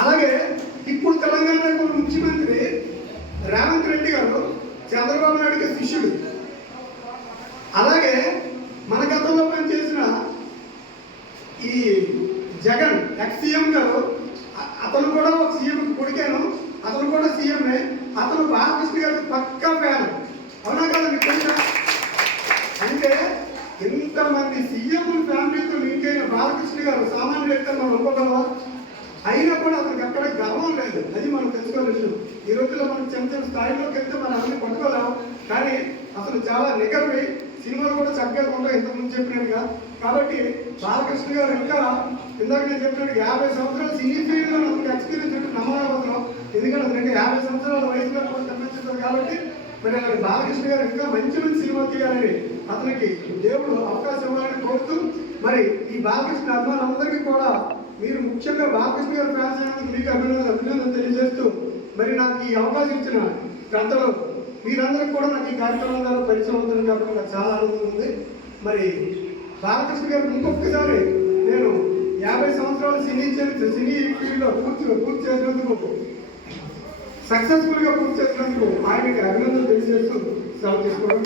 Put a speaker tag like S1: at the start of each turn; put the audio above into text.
S1: అలాగే ఇప్పుడు తెలంగాణ ముఖ్యమంత్రి రేవంత్ రెడ్డి గారు చంద్రబాబు నాయుడు శిష్యుడు అలాగే మన గతంలో పనిచేసిన ఈ జగన్ ఎక్స్ సీఎం గారు అతను కూడా ఒక సీఎం కొడుకాను అతను కూడా సీఎంనే అతను బాలకృష్ణ గారికి పక్కా ఫ్యాన్. అవునా కదా మీకు అంటే ఇంతమంది సీఎం ఫ్యామిలీతో లింక్ అయిన బాలకృష్ణ గారు సామాన్య వ్యక్తి మనం అయినా కూడా అతనికి అక్కడ గర్వం లేదు. అది మనం తెలుసుకోవచ్చు ఈ రోజుల్లో మనం చిన్న చిన్న స్థాయిలోకి వెళ్తే మనం అన్ని పట్టుకోలేము కానీ అసలు చాలా నిగర్వి సినిమాలు కూడా చక్కగా ఉంటాయి. ఇంతకుముందు చెప్పినట్టుగా. కాబట్టి బాలకృష్ణ గారు ఇంకా ఇందాక నేను చెప్పినట్టు యాభై సంవత్సరాలు సినీ ఫీల్డ్లో నాకు ఎక్స్పీరియన్స్ ఉంటే నమ్మలేకపోతున్నాం ఎందుకంటే అతను యాభై సంవత్సరాల వయసులో కూడా కనిపించుతుంది కాబట్టి మరి అలాంటి బాలకృష్ణ గారు ఇంకా మంచి మంచి సినిమా తీయాలని అతనికి దేవుడు అవకాశం ఇవ్వాలని కోరుతూ మరి ఈ బాలకృష్ణ అభిమానులందరికీ కూడా మీరు ముఖ్యంగా బాలకృష్ణ గారు ఫ్యాన్స్ అయినందుకు మీకు అభినందన అభినందన తెలియజేస్తూ మరి నాకు ఈ అవకాశం ఇచ్చిన పెద్దలు మీరందరికీ కూడా నాకు ఈ కార్యక్రమం ద్వారా పరిచయం అవుతుంది కాబట్టి నాకు చాలా ఆనందం ఉంది. మరి బాలకృష్ణ గారు ఇంకొకసారి నేను యాభై సంవత్సరాల సినీ చరిత్ర సినీ ఫీల్డ్లో పూర్తి పూర్తి చేసినందుకు సక్సెస్ఫుల్గా పూర్తి చేసినందుకు ఆయనకి అభినందన తెలియజేస్తూ సెలవు తీసుకోవడం